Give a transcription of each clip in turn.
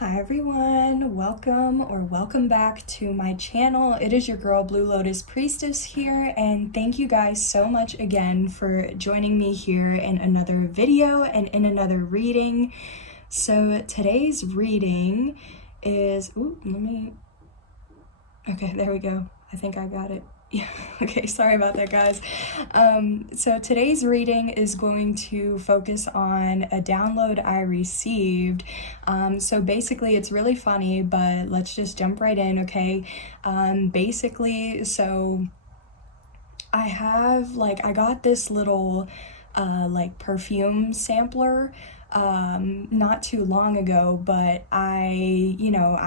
Hi everyone, welcome back to my channel. It is your girl Blue Lotus Priestess here, and thank you guys so much again for joining me here in another video and in another reading. So today's reading is, okay, there we go. I think I got it. Yeah, okay, sorry about that, guys. So today's reading is going to focus on a download I received. So basically, it's really funny, but let's just jump right in, okay? Basically, so I got this little perfume sampler not too long ago, but I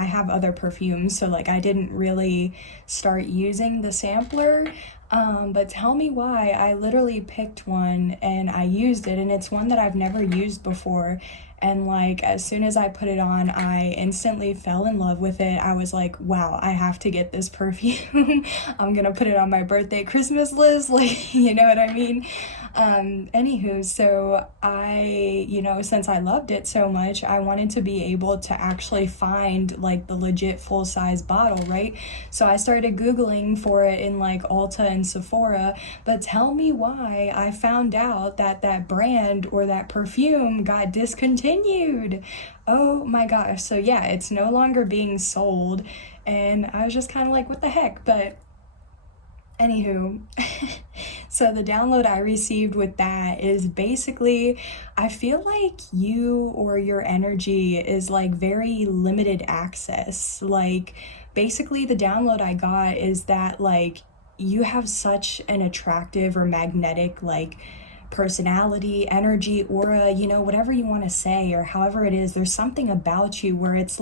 have other perfumes, so I didn't really start using the sampler. But tell me why. I literally picked one and I used it, and it's one that I've never used before. And as soon as I put it on, I instantly fell in love with it. I was like, wow, I have to get this perfume. I'm gonna put it on my birthday Christmas list, you know what I mean? Anywho, so since I loved it so much, I wanted to be able to actually find the legit full-size bottle, right? So I started Googling for it in Ulta and Sephora, but tell me why I found out that brand or that perfume got discontinued. Oh my gosh. So yeah, it's no longer being sold, and I was just kind of like, what the heck? But anywho, so the download I received with that is basically, I feel like you or your energy is very limited access. Basically the download I got is that you have such an attractive or magnetic personality, energy, aura, whatever you want to say, or however it is, there's something about you where it's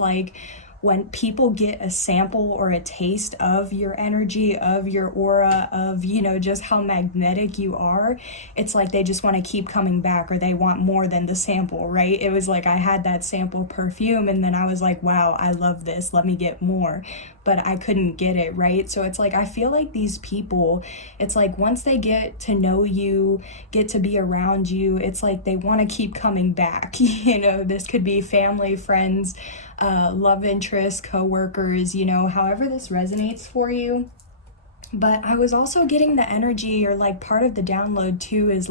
when people get a sample or a taste of your energy, of your aura, of, just how magnetic you are, it's they just want to keep coming back, or they want more than the sample, right? It was I had that sample perfume, and then I was like, wow, I love this, let me get more. But I couldn't get it, right? So it's I feel like these people, it's once they get to know you, get to be around you, it's they want to keep coming back. This could be family, friends, love interest, co-workers, however this resonates for you. But I was also getting the energy, or part of the download too is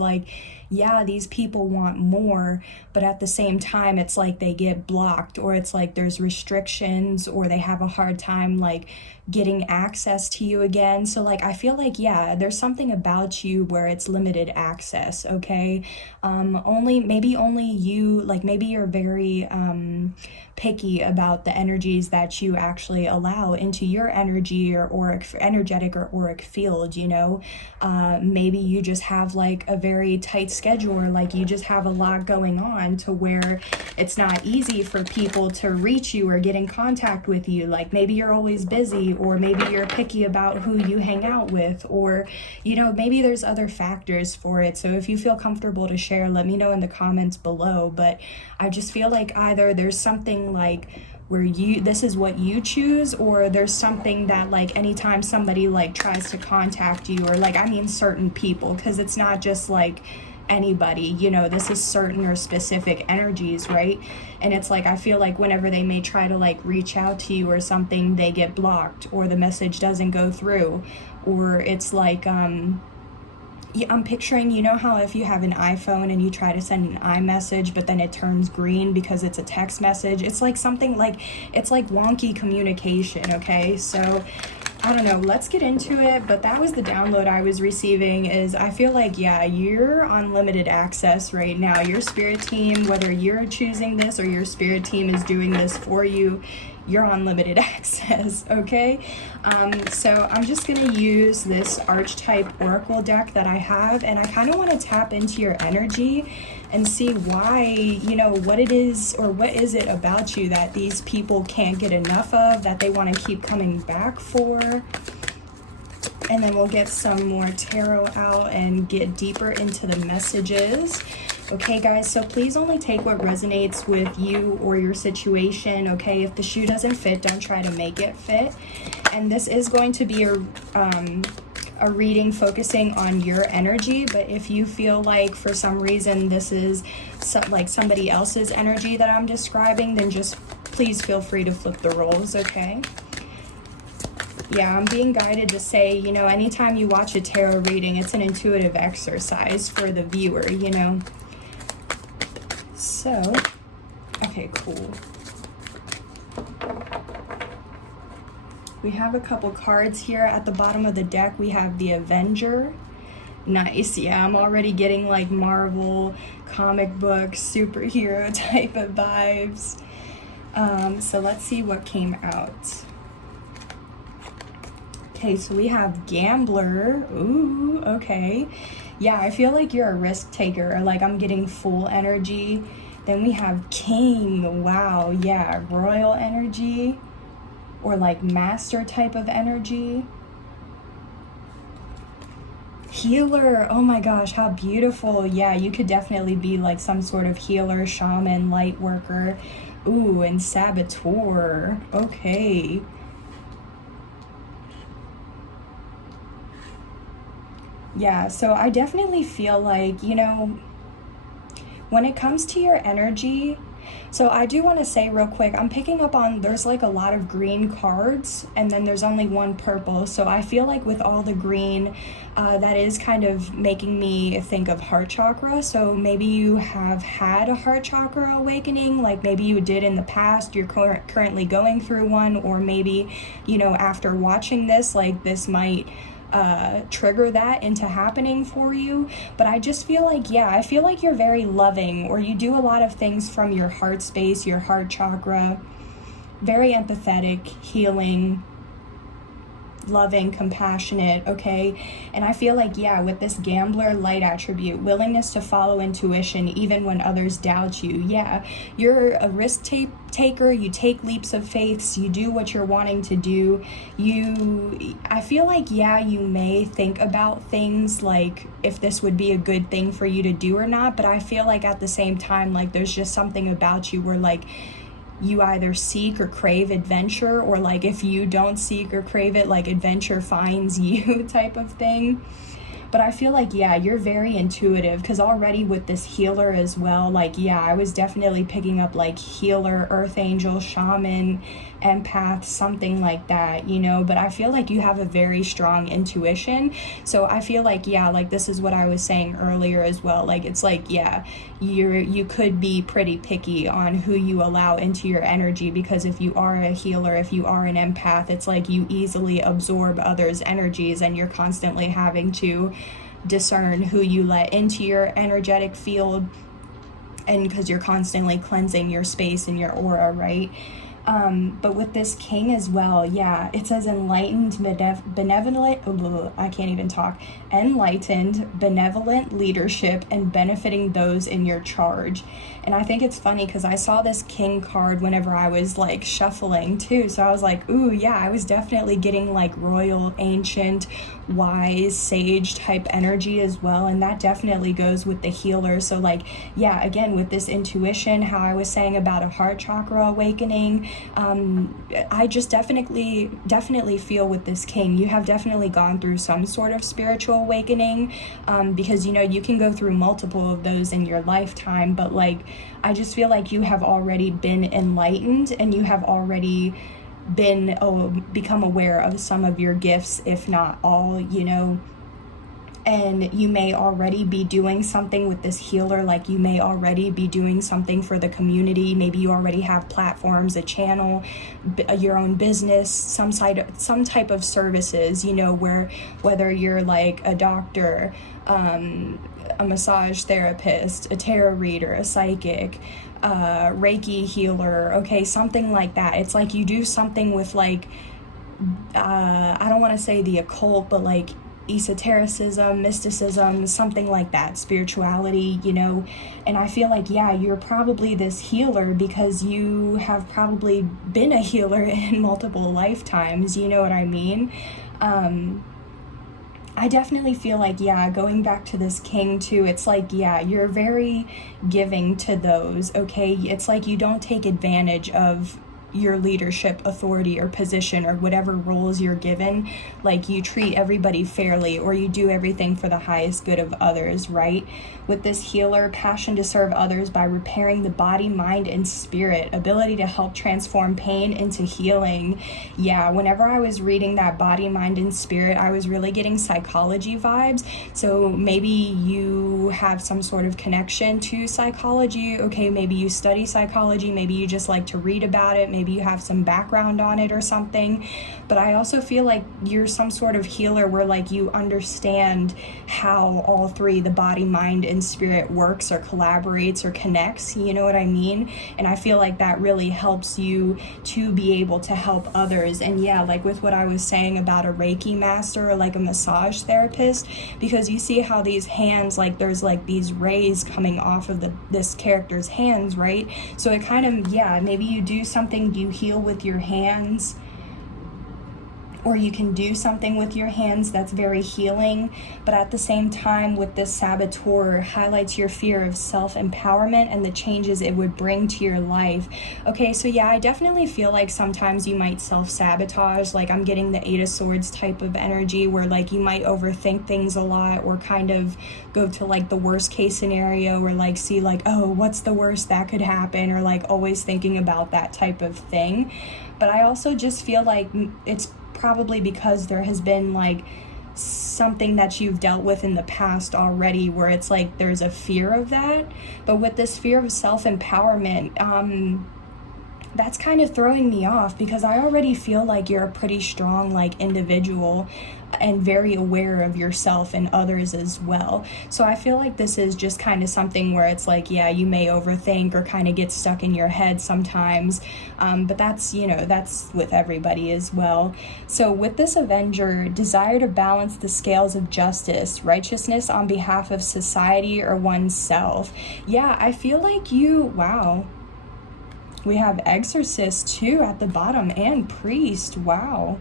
yeah, these people want more, but at the same time it's they get blocked, or it's there's restrictions, or they have a hard time getting access to you again. So I feel yeah, there's something about you where it's limited access, okay? Maybe only you, maybe you're very picky about the energies that you actually allow into your energy or auric, energetic or auric field, maybe you just have a very tight schedule, or you just have a lot going on to where it's not easy for people to reach you or get in contact with you. Maybe you're always busy, or maybe you're picky about who you hang out with, or maybe there's other factors for it. So if you feel comfortable to share, let me know in the comments below. But I just feel either there's something where this is what you choose, or there's something that anytime somebody tries to contact you, or I mean certain people, because it's not just anybody, this is certain or specific energies, right? And it's I feel whenever they may try to reach out to you or something, they get blocked, or the message doesn't go through, or it's I'm picturing, how if you have an iPhone and you try to send an iMessage, but then it turns green because it's a text message. It's something it's wonky communication, okay? So I don't know, let's get into it. But that was the download I was receiving. Is I feel yeah, you're on limited access right now. Your spirit team, whether you're choosing this or your spirit team is doing this for you, you're on limited access, okay? So I'm just gonna use this archetype oracle deck that I have, and I kind of want to tap into your energy and see why, what it is, or what is it about you that these people can't get enough of, that they want to keep coming back for. And then we'll get some more tarot out and get deeper into the messages. Okay, guys, so please only take what resonates with you or your situation, okay? If the shoe doesn't fit, don't try to make it fit. And this is going to be a reading focusing on your energy, but if you feel for some reason this is somebody else's energy that I'm describing, then just please feel free to flip the roles, okay? Yeah, I'm being guided to say, you know, anytime you watch a tarot reading, it's an intuitive exercise for the viewer, you know. So, okay, cool. We have a couple cards here. At the bottom of the deck, we have the Avenger. Nice. Yeah, I'm already getting like Marvel, comic books, superhero type of vibes. So let's see what came out. Okay, so we have Gambler. Ooh, okay. Yeah, I feel like you're a risk taker, or like I'm getting full energy. Then we have King. Wow, yeah, royal energy, or like master type of energy. Healer. Oh my gosh, how beautiful. Yeah, you could definitely be like some sort of healer, shaman, light worker. Ooh, and Saboteur. Okay. Yeah, so I definitely feel like, you know, when it comes to your energy, so I do want to say real quick, I'm picking up on, there's like a lot of green cards, and then there's only one purple. So I feel like with all the green, that is kind of making me think of heart chakra. So maybe you have had a heart chakra awakening, like maybe you did in the past, you're currently going through one, or maybe, you know, after watching this, like this might trigger that into happening for you. But I just feel like, yeah, I feel like you're very loving, or you do a lot of things from your heart space, your heart chakra, very empathetic, healing, loving, compassionate, okay? And I feel like, yeah, with this Gambler light attribute, willingness to follow intuition even when others doubt you. Yeah, you're a risk taker, you take leaps of faith, you do what you're wanting to do. I feel like, yeah, you may think about things like if this would be a good thing for you to do or not, but I feel like at the same time, like there's just something about you where like you either seek or crave adventure, or like if you don't seek or crave it, like adventure finds you type of thing. But I feel like, yeah, you're very intuitive, because already with this healer as well, like, yeah, I was definitely picking up like healer, earth angel, shaman, empath, something like that, you know. But I feel like you have a very strong intuition. So I feel like, yeah, like this is what I was saying earlier as well. Like, it's like, yeah, you could be pretty picky on who you allow into your energy, because if you are a healer, if you are an empath, it's like you easily absorb others' energies, and you're constantly having to discern who you let into your energetic field, and because you're constantly cleansing your space and your aura, right? But with this King as well, yeah, it says enlightened, benevolent, I can't even talk, enlightened, benevolent leadership and benefiting those in your charge. And I think it's funny because I saw this King card whenever I was like shuffling too. So I was like, ooh, yeah, I was definitely getting like royal, ancient, wise, sage type energy as well. And that definitely goes with the healer. So like, yeah, again, with this intuition, how I was saying about a heart chakra awakening, I just definitely feel with this King, you have definitely gone through some sort of spiritual awakening, because, you know, you can go through multiple of those in your lifetime, but like, I just feel like you have already been enlightened, and you have already become aware of some of your gifts, if not all, you know. And you may already be doing something with this healer, like you may already be doing something for the community. Maybe you already have platforms, a channel, your own business, some type of services, you know, whether you're like a doctor, a massage therapist, a tarot reader, a psychic, Reiki healer, okay, something like that. It's like you do something with like, I don't want to say the occult, but like esotericism, mysticism, something like that, spirituality, you know. And I feel like, yeah, you're probably this healer because you have probably been a healer in multiple lifetimes, you know what I mean? I definitely feel like, yeah, going back to this King too, it's like, yeah, you're very giving to those, okay? It's like you don't take advantage of your leadership authority or position or whatever roles you're given, like you treat everybody fairly or you do everything for the highest good of others, right? With this healer, passion to serve others by repairing the body, mind, and spirit, ability to help transform pain into healing. Yeah, whenever I was reading that body, mind, and spirit, I was really getting psychology vibes. So maybe you have some sort of connection to psychology. Okay, maybe you study psychology, maybe you just like to read about it, maybe you have some background on it or something. But I also feel like you're some sort of healer where like you understand how all three, the body, mind, and spirit, works or collaborates or connects, you know what I mean? And I feel like that really helps you to be able to help others. And yeah, like with what I was saying about a Reiki master or like a massage therapist, because you see how these hands, like there's like these rays coming off of this character's hands, right? So it kind of, yeah, maybe you do something, you heal with your hands, or you can do something with your hands that's very healing, but at the same time with this saboteur highlights your fear of self-empowerment and the changes it would bring to your life. Okay, so yeah, I definitely feel like sometimes you might self-sabotage. Like I'm getting the Eight of Swords type of energy where like you might overthink things a lot or kind of go to like the worst case scenario or like see like, oh, what's the worst that could happen, or like always thinking about that type of thing. But I also just feel like it's probably because there has been like something that you've dealt with in the past already where it's like there's a fear of that. But with this fear of self-empowerment, that's kind of throwing me off because I already feel like you're a pretty strong like individual and very aware of yourself and others as well. So I feel like this is just kind of something where it's like, yeah, you may overthink or kind of get stuck in your head sometimes, but that's, you know, that's with everybody as well. So with this Avenger, desire to balance the scales of justice, righteousness on behalf of society or oneself. Yeah, I feel like wow. We have Exorcist too at the bottom and Priest. Wow.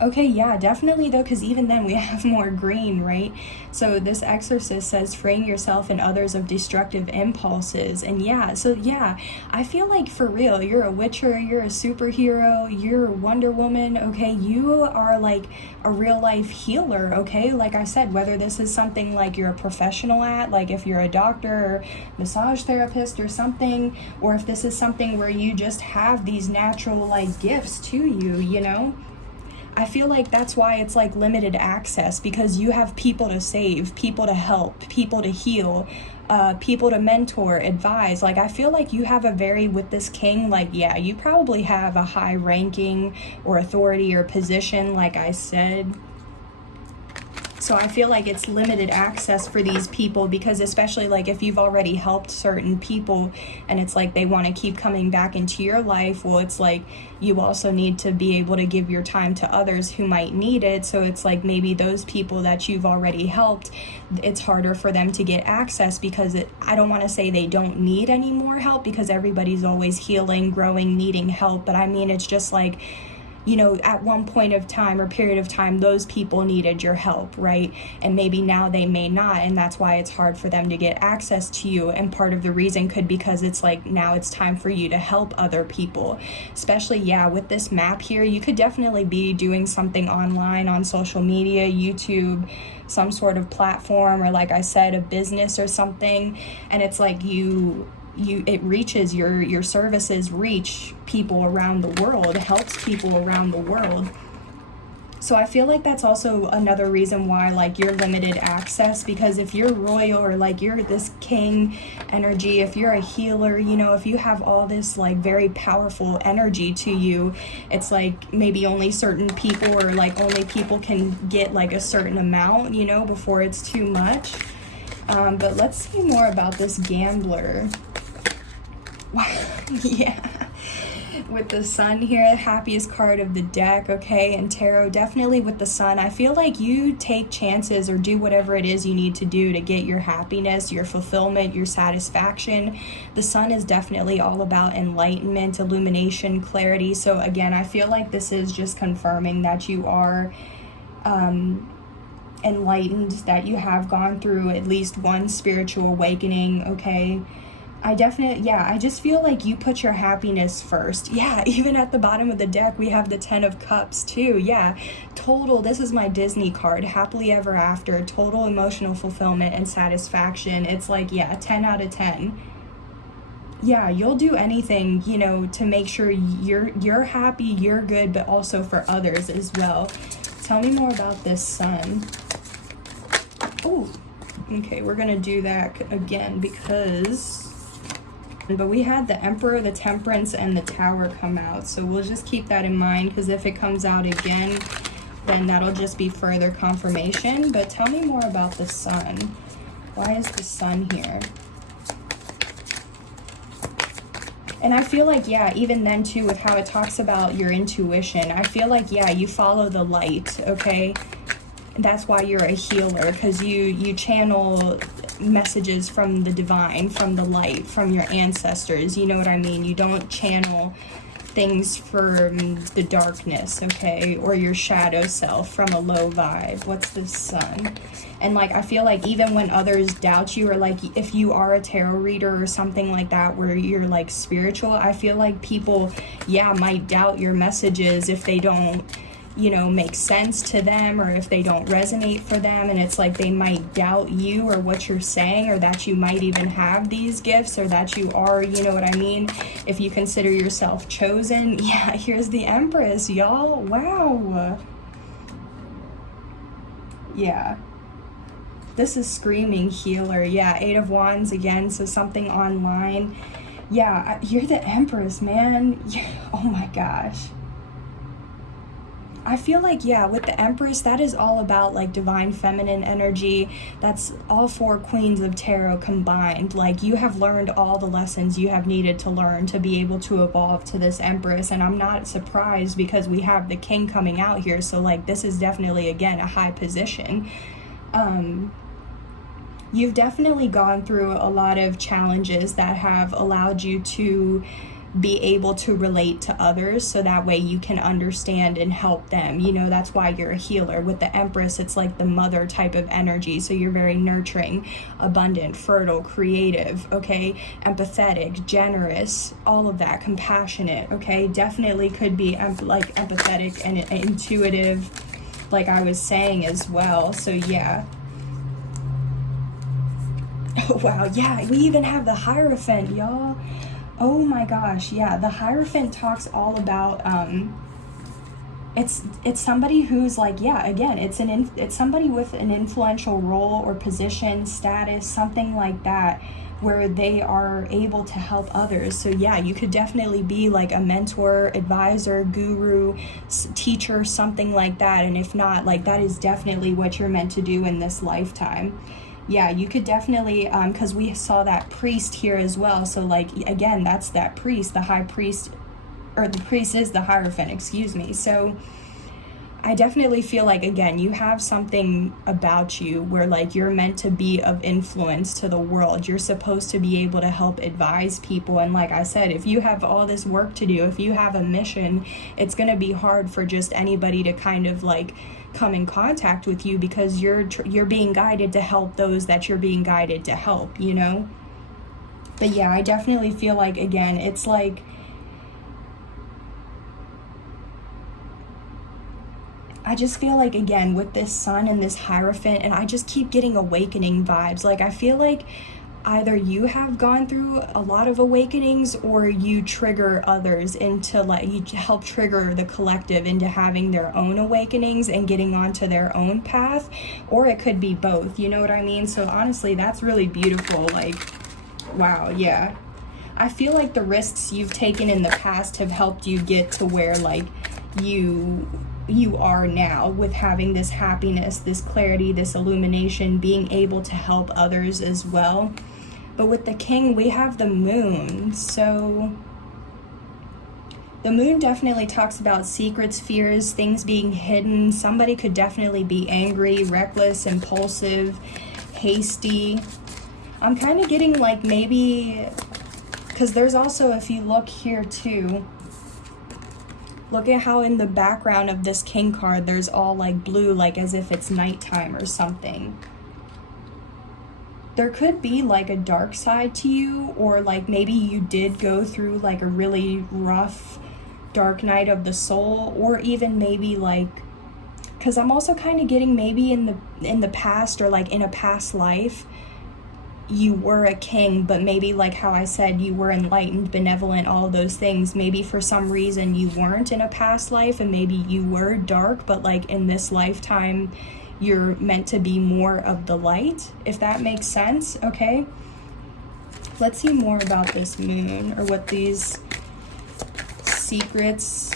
Okay, yeah, definitely though, because even then we have more green, right? So this Exorcist says freeing yourself and others of destructive impulses. And yeah, so yeah, I feel like for real, you're a Witcher, you're a superhero, you're Wonder Woman, okay? You are like a real life healer, okay? Like I said, whether this is something like you're a professional at, like if you're a doctor or massage therapist or something, or if this is something where you just have these natural like gifts to you, you know? I feel like that's why it's like limited access, because you have people to save, people to help, people to heal, people to mentor, advise. Like I feel like you have with this king, like yeah, you probably have a high ranking or authority or position, like I said. So I feel like it's limited access for these people, because especially like if you've already helped certain people and it's like they want to keep coming back into your life, well, it's like you also need to be able to give your time to others who might need it. So it's like maybe those people that you've already helped, it's harder for them to get access because I don't want to say they don't need any more help, because everybody's always healing, growing, needing help. But I mean, it's just like, you know, at one point of time or period of time, those people needed your help, right? And maybe now they may not, and that's why it's hard for them to get access to you. And part of the reason could because it's like now it's time for you to help other people. Especially, yeah, with this map here, you could definitely be doing something online on social media, YouTube, some sort of platform, or like I said, a business or something. And it's like it reaches your services reach people around the world, helps people around the world. So I feel like that's also another reason why like you're limited access, because if you're royal or like you're this king energy, if you're a healer, you know, if you have all this like very powerful energy to you, it's like maybe only certain people or like only people can get like a certain amount, you know, before it's too much. But let's see more about this gambler. Yeah, with the sun here, happiest card of the deck, okay? And tarot, definitely with the sun, I feel like you take chances or do whatever it is you need to do to get your happiness, your fulfillment, your satisfaction. The sun is definitely all about enlightenment, illumination, clarity. So again, I feel like this is just confirming that you are enlightened, that you have gone through at least one spiritual awakening, okay? I definitely, yeah, I just feel like you put your happiness first. Yeah, even at the bottom of the deck, we have the 10 of Cups too. Yeah, total, this is my Disney card, happily ever after, total emotional fulfillment and satisfaction. It's like, yeah, 10 out of 10. Yeah, you'll do anything, you know, to make sure you're happy, you're good, but also for others as well. Tell me more about this Sun. Oh, okay, we're gonna do that again because... But we had the Emperor, the Temperance, and the Tower come out. So we'll just keep that in mind, because if it comes out again, then that'll just be further confirmation. But tell me more about the Sun. Why is the Sun here? And I feel like, yeah, even then too, with how it talks about your intuition, I feel like, yeah, you follow the light, okay? That's why you're a healer, because you channel messages from the divine, from the light, from your ancestors, you know what I mean? You don't channel things from the darkness, okay, or your shadow self from a low vibe. What's this Sun? And like, I feel like even when others doubt you, or like if you are a tarot reader or something like that where you're like spiritual, I feel like people, yeah, might doubt your messages if they don't, you know, make sense to them, or if they don't resonate for them. And it's like they might doubt you or what you're saying, or that you might even have these gifts, or that you are, you know what I mean, if you consider yourself chosen. Yeah, here's the Empress, y'all. Wow. Yeah, this is screaming healer. Yeah, 8 of Wands again, so something online. Yeah, you're the Empress, man. Oh my gosh. I feel like, yeah, with the Empress, that is all about like divine feminine energy. That's all 4 Queens of Tarot combined. Like, you have learned all the lessons you have needed to learn to be able to evolve to this Empress. And I'm not surprised, because we have the King coming out here. So like, this is definitely, again, a high position. You've definitely gone through a lot of challenges that have allowed you to be able to relate to others, so that way you can understand and help them. You know, that's why you're a healer. With the Empress, it's like the mother type of energy, so you're very nurturing, abundant, fertile, creative, okay, empathetic, generous, all of that, compassionate, okay. Definitely could be like empathetic and intuitive, like I was saying as well. So yeah. Oh wow, yeah, we even have the Hierophant, y'all. Oh my gosh, yeah, the Hierophant talks all about, it's somebody who's like, yeah, again, it's somebody with an influential role or position, status, something like that, where they are able to help others. So yeah, you could definitely be like a mentor, advisor, guru, teacher, something like that. And if not, like, that is definitely what you're meant to do in this lifetime. Yeah, you could definitely, because we saw that priest here as well. So like, again, that's that priest, the high priest, or the priest is the Hierophant, excuse me. So I definitely feel like, again, you have something about you where like you're meant to be of influence to the world. You're supposed to be able to help advise people. And like I said, if you have all this work to do, if you have a mission, it's going to be hard for just anybody to kind of like come in contact with you, because you're being guided to help those that you're being guided to help, you know. But yeah, I definitely feel like, again, it's like, I just feel like, again, with this Sun and this Hierophant, and I just keep getting awakening vibes. Like, I feel like either you have gone through a lot of awakenings, or you trigger others into, like, you help trigger the collective into having their own awakenings and getting onto their own path, or it could be both, you know what I mean? So honestly, that's really beautiful. Like, wow, yeah. I feel like the risks you've taken in the past have helped you get to where, like, you are now, with having this happiness, this clarity, this illumination, being able to help others as well. But with the King, we have the Moon. So the Moon definitely talks about secrets, fears, things being hidden. Somebody could definitely be angry, reckless, impulsive, hasty. I'm kind of getting like, maybe, because there's also, if you look here too, look at how in the background of this King card, there's all like blue, like as if it's nighttime or something. there could be like a dark side to you, or like maybe you did go through like a really rough dark night of the soul, or even maybe like, because I'm also kind of getting maybe in the past, or like in a past life, you were a king, but maybe like how I said, you were enlightened, benevolent, all those things. Maybe for some reason you weren't in a past life, and maybe you were dark, but like in this lifetime you're meant to be more of the light, if that makes sense. Okay, let's see more about this moon, or what these secrets.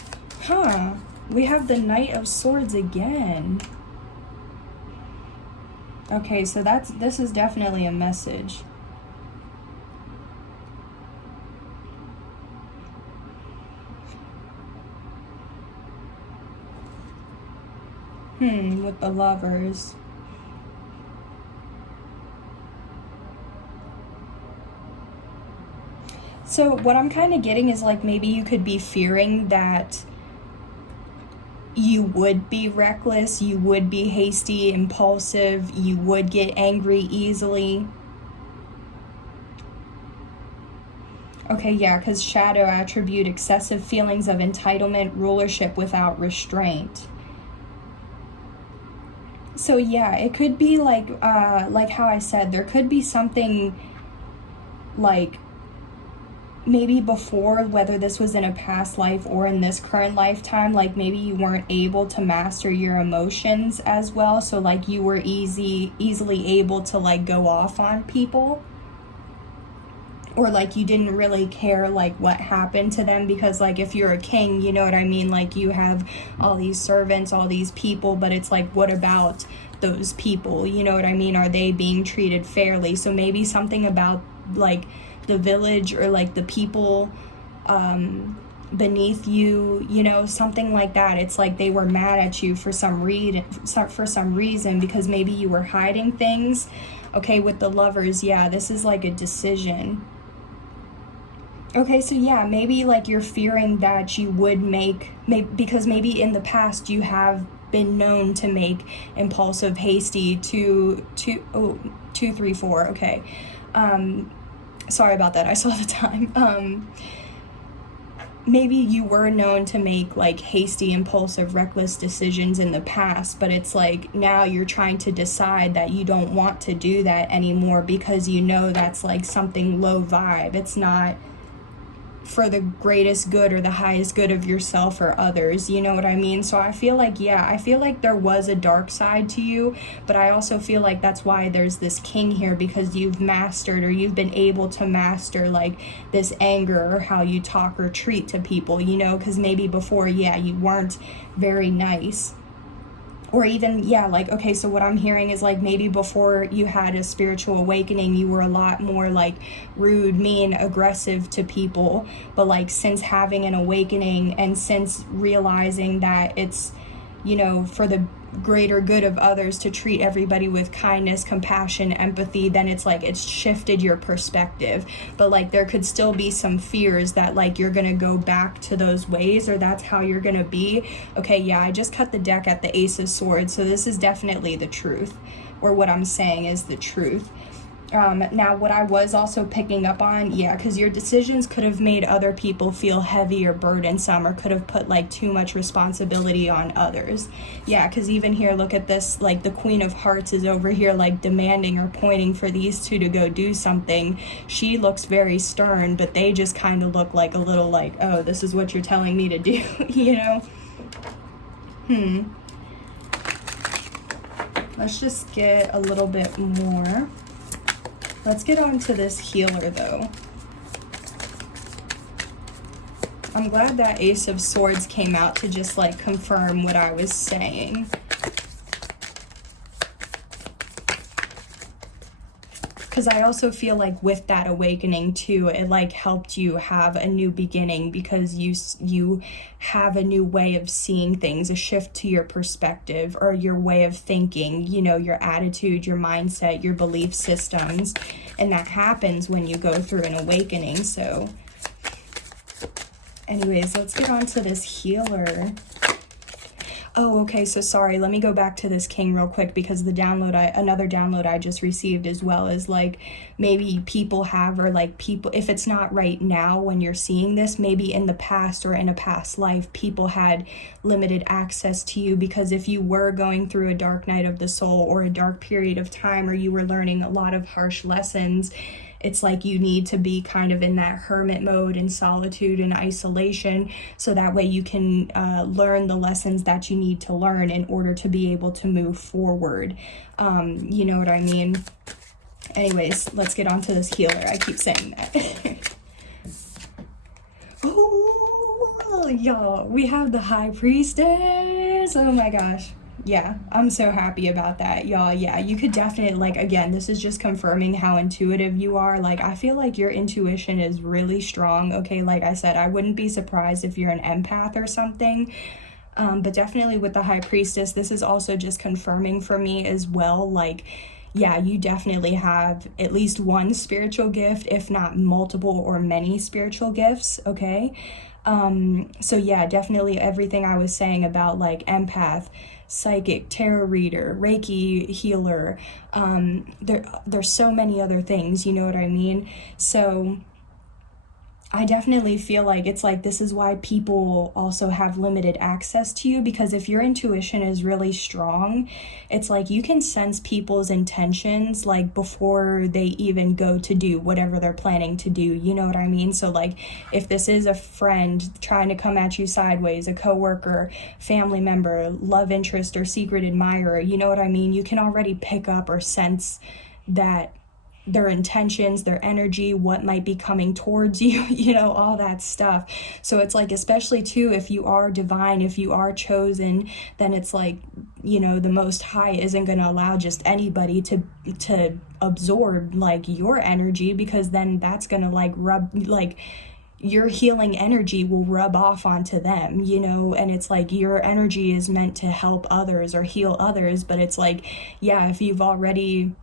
We have the Knight of Swords again. Okay, so this is definitely a message. With the Lovers. So what I'm kind of getting is like, maybe you could be fearing that you would be reckless, you would be hasty, impulsive, you would get angry easily. Okay, yeah, because shadow attribute, excessive feelings of entitlement, rulership without restraint. So yeah, it could be like how I said, there could be something like, maybe before, whether this was in a past life or in this current lifetime, like maybe you weren't able to master your emotions as well, so like you were easily able to like go off on people, or like you didn't really care like what happened to them, because like if you're a king, you know what I mean, like you have all these servants, all these people, but it's like, what about those people, you know what I mean? Are they being treated fairly? So maybe something about like the village, or like the people beneath you, you know, something like that. It's like they were mad at you for some reason, because maybe you were hiding things. Okay, with the Lovers, yeah, this is like a decision. Okay, so yeah, maybe like you're fearing that you would because maybe in the past you have been known to make impulsive, hasty, 2, 3, 4, okay. Sorry about that, I saw the time. Maybe you were known to make like hasty, impulsive, reckless decisions in the past, but it's like now you're trying to decide that you don't want to do that anymore, because you know that's like something low vibe. It's not for the greatest good or the highest good of yourself or others, you know what I mean? So I feel like, yeah, I feel like there was a dark side to you, but I also feel like that's why there's this king here, because you've mastered, or you've been able to master like this anger, or how you talk or treat to people, you know, because maybe before, yeah, you weren't very nice. Or even, yeah, like, okay, so what I'm hearing is like, maybe before you had a spiritual awakening, you were a lot more like rude, mean, aggressive to people. But like, since having an awakening, and since realizing that it's, you know, for the greater good of others to treat everybody with kindness, compassion, empathy, then it's like it's shifted your perspective. But like there could still be some fears that like you're gonna go back to those ways, or that's how you're gonna be. Okay, yeah, I just cut the deck at the Ace of Swords, so this is definitely the truth, or what I'm saying is the truth. Now, what I was also picking up on, yeah, because your decisions could have made other people feel heavy or burdensome, or could have put like too much responsibility on others. Yeah, because even here, look at this, like the Queen of Hearts is over here like demanding or pointing for these two to go do something. She looks very stern, but they just kind of look like a little like, oh, this is what you're telling me to do, you know? Let's just get a little bit more. Let's get on to this healer, though. I'm glad that Ace of Swords came out to just, like, confirm what I was saying. Because I also feel like with that awakening, too, it, like, helped you have a new beginning, because you have a new way of seeing things, a shift to your perspective, or your way of thinking, you know, your attitude, your mindset, your belief systems. And that happens when you go through an awakening. So anyways, let's get on to this healer. Oh, okay. So sorry. Let me go back to this king real quick, because another download I just received as well is like, maybe people have, or like people, if it's not right now when you're seeing this, maybe in the past or in a past life, people had limited access to you, because if you were going through a dark night of the soul or a dark period of time, or you were learning a lot of harsh lessons, it's like you need to be kind of in that hermit mode, in solitude and isolation, so that way you can learn the lessons that you need to learn in order to be able to move forward. You know what I mean? Anyways, let's get on to this healer. I keep saying that. Oh, y'all, we have the High Priestess. Oh my gosh. Yeah, I'm so happy about that, y'all. Yeah, you could definitely, like, again, this is just confirming how intuitive you are. Like, I feel like your intuition is really strong, okay? Like I said, I wouldn't be surprised if you're an empath or something. But definitely with the High Priestess, this is also just confirming for me as well, like, yeah, you definitely have at least one spiritual gift, if not multiple or many spiritual gifts, okay? So yeah, definitely everything I was saying about like empath, psychic, tarot reader, Reiki healer, there's so many other things, you know what I mean? So I definitely feel like it's like, this is why people also have limited access to you, because if your intuition is really strong, it's like you can sense people's intentions like before they even go to do whatever they're planning to do, you know what I mean? So like, if this is a friend trying to come at you sideways, a coworker, family member, love interest, or secret admirer, you know what I mean? You can already pick up or sense that their intentions, their energy, what might be coming towards you, you know, all that stuff. So it's like, especially too, if you are divine, if you are chosen, then it's like, you know, the Most High isn't going to allow just anybody to absorb like your energy, because then that's going to like your healing energy will rub off onto them, you know? And it's like, your energy is meant to help others or heal others, but it's like, yeah, if you've already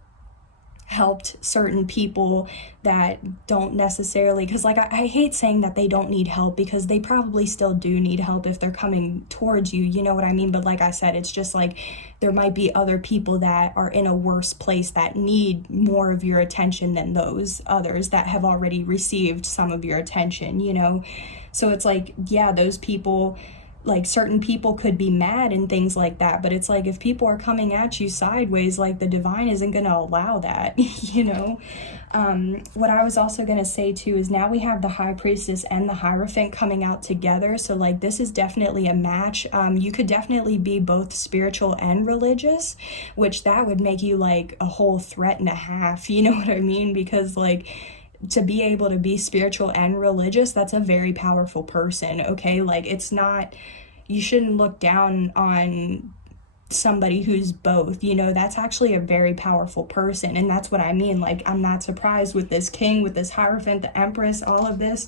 helped certain people that don't necessarily, because like I hate saying that they don't need help, because they probably still do need help if they're coming towards you, you know what I mean? But like I said, it's just like, there might be other people that are in a worse place that need more of your attention than those others that have already received some of your attention, you know? So it's like, yeah, those people, like certain people could be mad and things like that, but it's like, if people are coming at you sideways, like the divine isn't going to allow that, you know? What I was also going to say too is, now we have the High Priestess and the Hierophant coming out together, so like, this is definitely a match. You could definitely be both spiritual and religious, which that would make you like a whole threat and a half, you know what I mean? Because like, to be able to be spiritual and religious, that's a very powerful person, okay? Like, it's not, you shouldn't look down on somebody who's both, you know? That's actually a very powerful person, and that's what I mean. Like, I'm not surprised with this king, with this Hierophant, the Empress, all of this.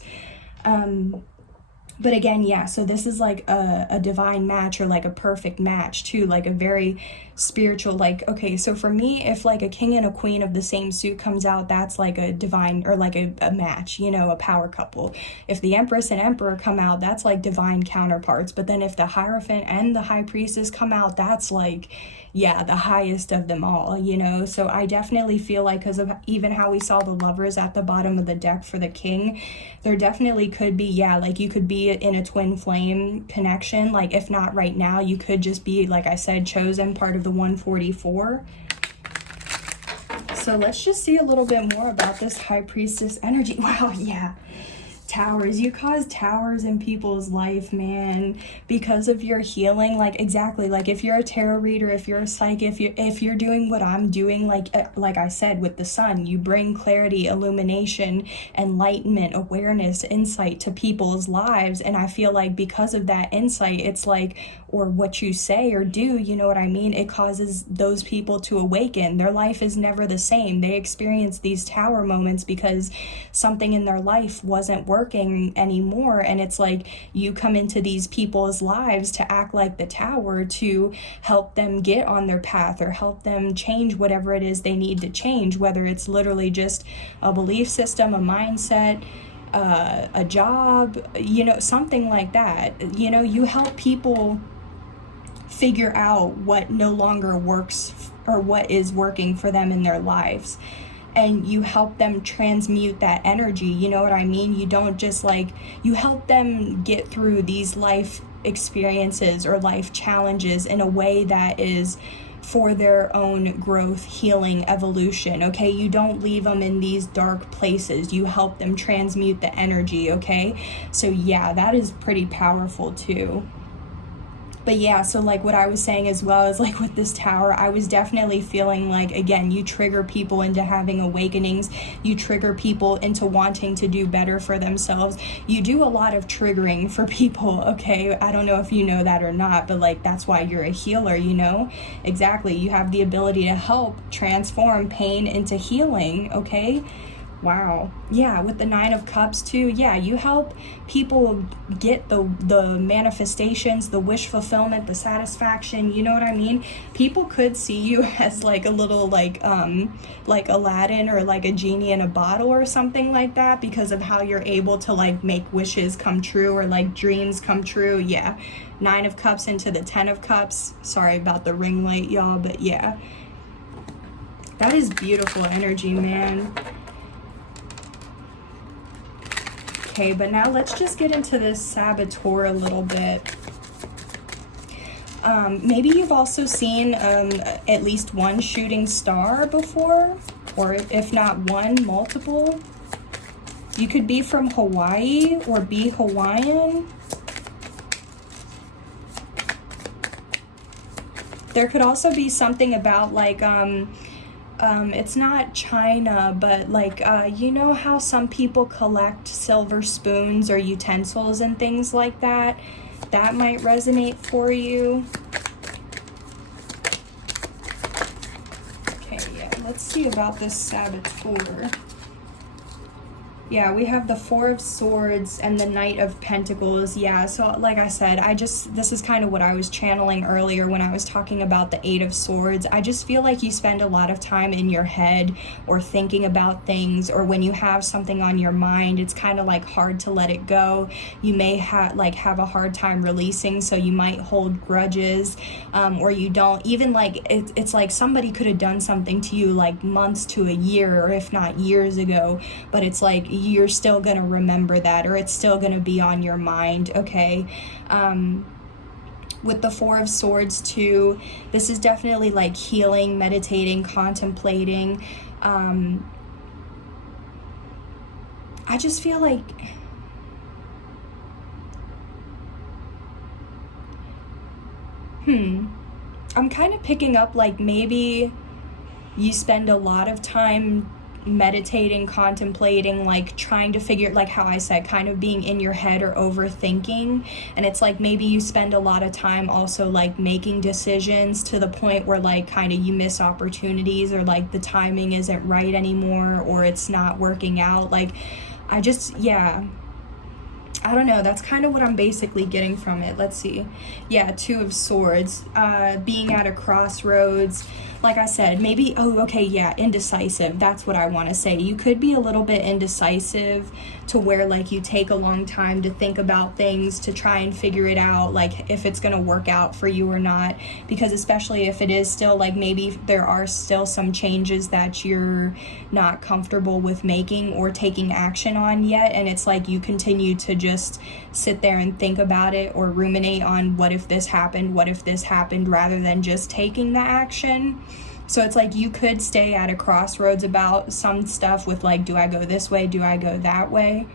But again, yeah, so this is like a divine match, or like a perfect match too, like a very spiritual, like, okay, so for me, if like a king and a queen of the same suit comes out, that's like a divine, or like a match, you know, a power couple. If the Empress and Emperor come out, that's like divine counterparts. But then if the Hierophant and the High Priestess come out, that's like, yeah, the highest of them all, you know? So I definitely feel like, because of even how we saw the Lovers at the bottom of the deck for the king, there definitely could be, yeah, like you could be in a twin flame connection. Like, if not right now, you could just be, like I said, chosen, part of the 144. So let's just see a little bit more about this High Priestess energy. Wow, yeah. Towers, you cause towers in people's life, man, because of your healing. Like, exactly, like if you're a tarot reader, if you're a psychic, if you're doing what I'm doing, like I said with the sun, you bring clarity, illumination, enlightenment, awareness, insight to people's lives. And I feel like because of that insight, it's like, or what you say or do, you know what I mean, it causes those people to awaken. Their life is never the same. They experience these tower moments because something in their life wasn't working anymore, and it's like, you come into these people's lives to act like the tower, to help them get on their path, or help them change whatever it is they need to change, whether it's literally just a belief system, a mindset, a job, you know, something like that. You know, you help people figure out what no longer works or what is working for them in their lives. And you help them transmute that energy, you know what I mean? You don't just like, you help them get through these life experiences or life challenges in a way that is for their own growth, healing, evolution, okay? You don't leave them in these dark places. You help them transmute the energy, okay? So yeah, that is pretty powerful too. But yeah, so like what I was saying as well is like with this tower, I was definitely feeling like, again, you trigger people into having awakenings. You trigger people into wanting to do better for themselves. You do a lot of triggering for people, okay? I don't know if you know that or not, but like that's why you're a healer, you know? Exactly. You have the ability to help transform pain into healing, okay? Wow. Yeah, with the 9 of Cups too. Yeah, you help people get the manifestations, the wish fulfillment, the satisfaction, you know what I mean? People could see you as like a little like Aladdin or like a genie in a bottle or something like that because of how you're able to like make wishes come true or like dreams come true. Yeah. 9 of Cups into the 10 of Cups. Sorry about the ring light, y'all, but yeah. That is beautiful energy, man. Okay, but now let's just get into this Saboteur a little bit. Maybe you've also seen at least one shooting star before, or if not one, multiple. You could be from Hawaii or be Hawaiian. There could also be something about like it's not China, but like, you know how some people collect silver spoons or utensils and things like that? That might resonate for you. Okay, yeah, let's see about this Saboteur. Yeah, we have the 4 of Swords and the Knight of Pentacles. Yeah, so like I said, this is kind of what I was channeling earlier when I was talking about the 8 of Swords. I just feel like you spend a lot of time in your head or thinking about things, or when you have something on your mind, it's kind of like hard to let it go. You may have a hard time releasing, so you might hold grudges, or you don't. Even like, it's like somebody could have done something to you like months to a year, or if not years ago, but it's like, you're still going to remember that, or it's still going to be on your mind, okay? With the 4 of Swords too, this is definitely like healing, meditating, contemplating. I just feel like I'm kind of picking up like maybe you spend a lot of time meditating, contemplating, like trying to figure, like how I said, kind of being in your head or overthinking. And it's like maybe you spend a lot of time also like making decisions to the point where like kind of you miss opportunities, or like the timing isn't right anymore, or it's not working out. Like I don't know, that's kind of what I'm basically getting from it. Let's see. Yeah, 2 of Swords, being at a crossroads. Like I said, maybe, indecisive. That's what I want to say. You could be a little bit indecisive to where like you take a long time to think about things, to try and figure it out, like if it's going to work out for you or not. Because especially if it is still like, maybe there are still some changes that you're not comfortable with making or taking action on yet. And it's like you continue to just sit there and think about it or ruminate on what if this happened, rather than just taking the action. So it's like you could stay at a crossroads about some stuff with like, do I go this way? Do I go that way?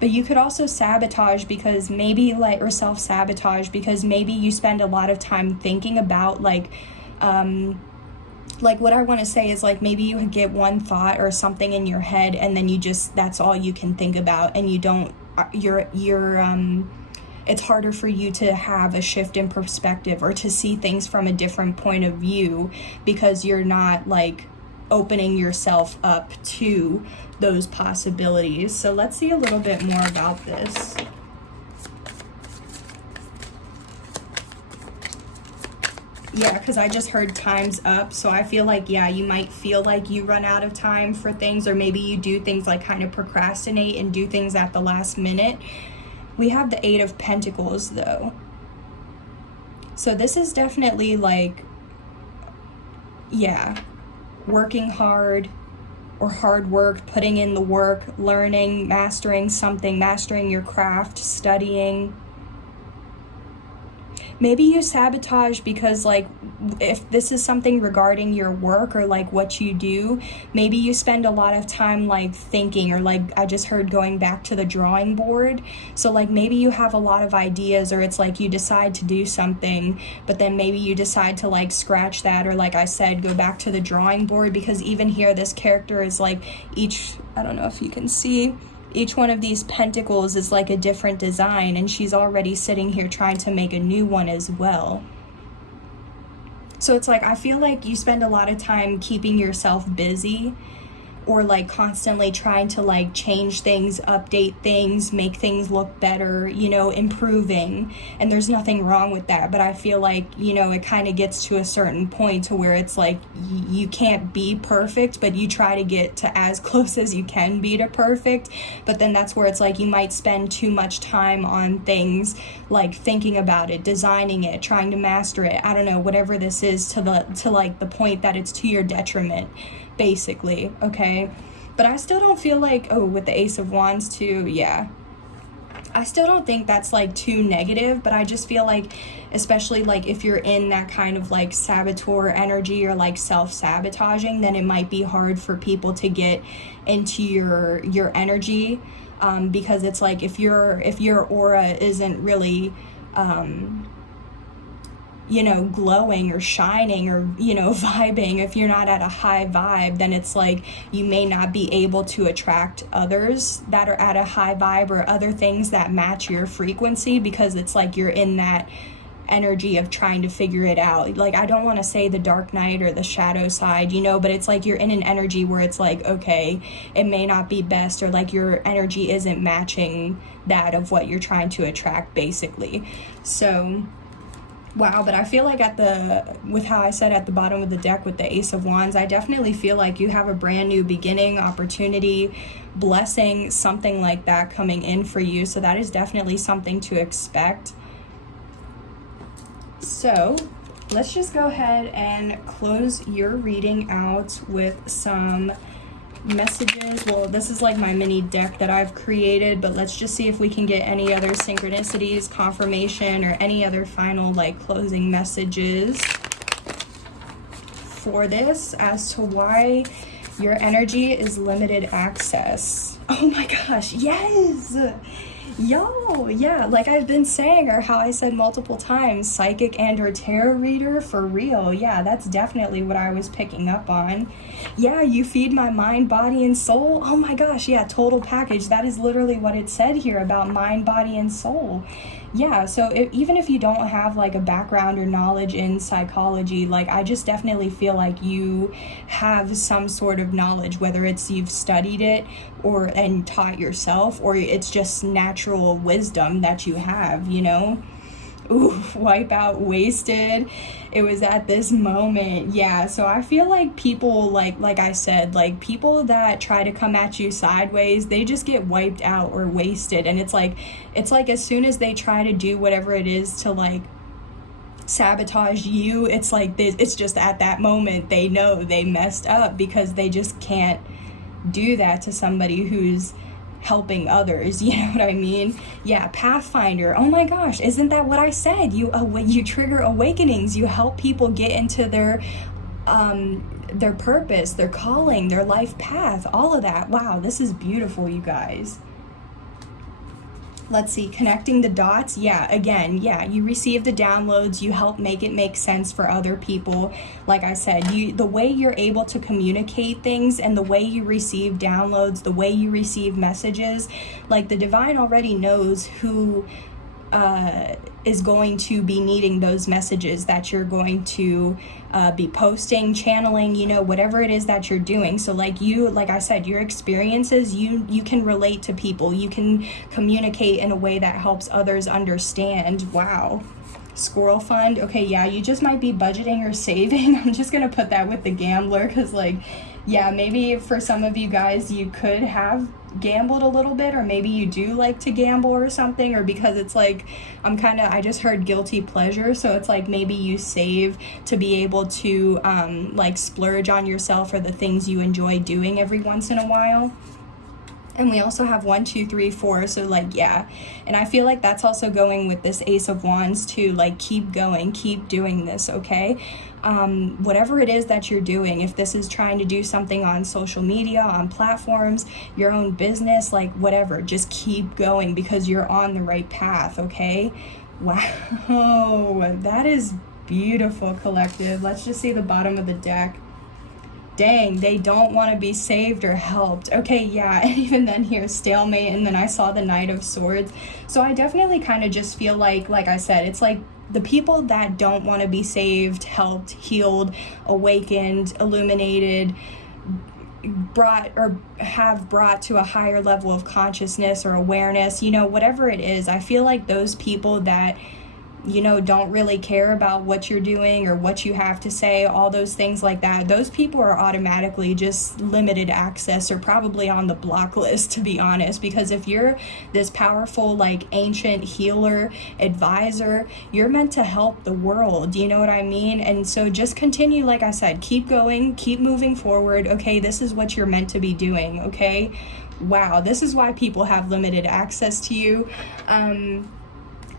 But you could also sabotage because maybe like, or self-sabotage because maybe you spend a lot of time thinking about like what I want to say is like maybe you get one thought or something in your head and then that's all you can think about, and you don't, it's harder for you to have a shift in perspective or to see things from a different point of view because you're not like opening yourself up to those possibilities. So let's see a little bit more about this. Yeah, because I just heard time's up. So I feel like, yeah, you might feel like you run out of time for things, or maybe you do things like kind of procrastinate and do things at the last minute. We have the 8 of Pentacles though. So this is definitely like, yeah, working hard, or hard work, putting in the work, learning, mastering something, mastering your craft, studying. Maybe you sabotage because, like, if this is something regarding your work or like what you do, maybe you spend a lot of time like thinking, or like I just heard, going back to the drawing board. So like maybe you have a lot of ideas, or it's like you decide to do something, but then maybe you decide to like scratch that, or like I said, go back to the drawing board. Because even here, this character is like, I don't know if you can see, each one of these pentacles is like a different design, and she's already sitting here trying to make a new one as well. So it's like, I feel like you spend a lot of time keeping yourself busy, or like constantly trying to like change things, update things, make things look better, you know, improving. And there's nothing wrong with that. But I feel like, you know, it kind of gets to a certain point to where it's like you can't be perfect, but you try to get to as close as you can be to perfect. But then that's where it's like you might spend too much time on things, like thinking about it, designing it, trying to master it. I don't know, whatever this is, to like the point that it's to your detriment, basically. Okay, but I still don't feel like, oh, with the Ace of Wands too, yeah, I still don't think that's like too negative. But I just feel like, especially like if you're in that kind of like saboteur energy, or like self-sabotaging, then it might be hard for people to get into your energy, because it's like, if your aura isn't really you know, glowing or shining, or, you know, vibing, if you're not at a high vibe, then it's like you may not be able to attract others that are at a high vibe, or other things that match your frequency, because it's like you're in that energy of trying to figure it out. Like, I don't want to say the dark night or the shadow side, you know, but it's like you're in an energy where it's like, okay, it may not be best, or like your energy isn't matching that of what you're trying to attract, basically. So wow, but I feel like with how I said at the bottom of the deck with the Ace of Wands, I definitely feel like you have a brand new beginning, opportunity, blessing, something like that coming in for you. So that is definitely something to expect. So let's just go ahead and close your reading out with some messages. Well, this is like my mini deck that I've created, but let's just see if we can get any other synchronicities, confirmation, or any other final like closing messages for this as to why your energy is limited access. Oh my gosh, yes! Yo, yeah, like I've been saying, or how I said multiple times, psychic and or tarot reader, for real. Yeah, that's definitely what I was picking up on. Yeah, you feed my mind, body, and soul. Oh my gosh, yeah, total package. That is literally what it said here about mind, body, and soul. Yeah, so even if you don't have like a background or knowledge in psychology, like I just definitely feel like you have some sort of knowledge, whether it's you've studied it and taught yourself, or it's just natural wisdom that you have, you know? Ooh, wipe out, wasted. It was at this moment. Yeah, so I feel like people, like I said, like people that try to come at you sideways, they just get wiped out or wasted. And it's like as soon as they try to do whatever it is to like sabotage you, it's like it's just at that moment they know they messed up, because they just can't do that to somebody who's helping others, you know what I mean? Yeah, Pathfinder. Oh my gosh, isn't that what I said? You trigger awakenings. You help people get into their purpose, their calling, their life path, all of that. Wow, this is beautiful, you guys. Let's see, connecting the dots. Yeah, again, yeah, you receive the downloads, you help make it make sense for other people. Like I said, the way you're able to communicate things, and the way you receive downloads, the way you receive messages, like the divine already knows who is going to be needing those messages that you're going to be posting, channeling, you know, whatever it is that you're doing. So like I said, your experiences, you can relate to people, you can communicate in a way that helps others understand. Wow. Squirrel fund. Okay, yeah, you just might be budgeting or saving. I'm just gonna put that with the gambler, because like Yeah, maybe for some of you guys, you could have gambled a little bit, or maybe you do like to gamble or something, or because it's like, I just heard guilty pleasure, so it's like maybe you save to be able to like splurge on yourself or the things you enjoy doing every once in a while. And we also have 1, 2, 3, 4. So like, yeah. And I feel like that's also going with this Ace of Wands too. Like, keep going, keep doing this, okay? Whatever it is that you're doing, if this is trying to do something on social media, on platforms, your own business, like whatever, just keep going because you're on the right path, okay? Wow, that is beautiful, collective. Let's just see the bottom of the deck. Dang, they don't want to be saved or helped. Okay, yeah, and even then here, stalemate, and then I saw the Knight of Swords. So I definitely kind of just feel like I said, it's like the people that don't want to be saved, helped, healed, awakened, illuminated, brought to a higher level of consciousness or awareness, whatever it is. I feel like those people that don't really care about what you're doing or what you have to say, all those things like that, those people are automatically just limited access or probably on the block list, to be honest, because if you're this powerful, like, ancient healer, advisor, you're meant to help the world, you know what I mean? And so just continue, like I said, keep going, keep moving forward, okay? This is what you're meant to be doing, okay? Wow, this is why people have limited access to you.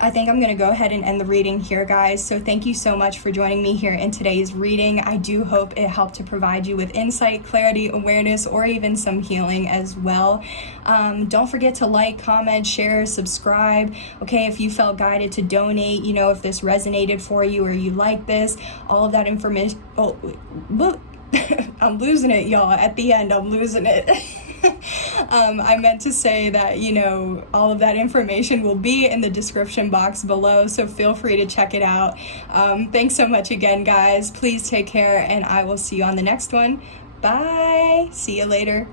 I think I'm going to go ahead and end the reading here, guys. So thank you so much for joining me here in today's reading. I do hope it helped to provide you with insight, clarity, awareness, or even some healing as well. Don't forget to like, comment, share, subscribe. Okay, if you felt guided to donate, if this resonated for you or you like this, all of that information. Oh, I'm losing it, y'all. At the end, I'm losing it. I meant to say that, all of that information will be in the description box below, so feel free to check it out. Thanks so much again, guys. Please take care, and I will see you on the next one. Bye. See you later.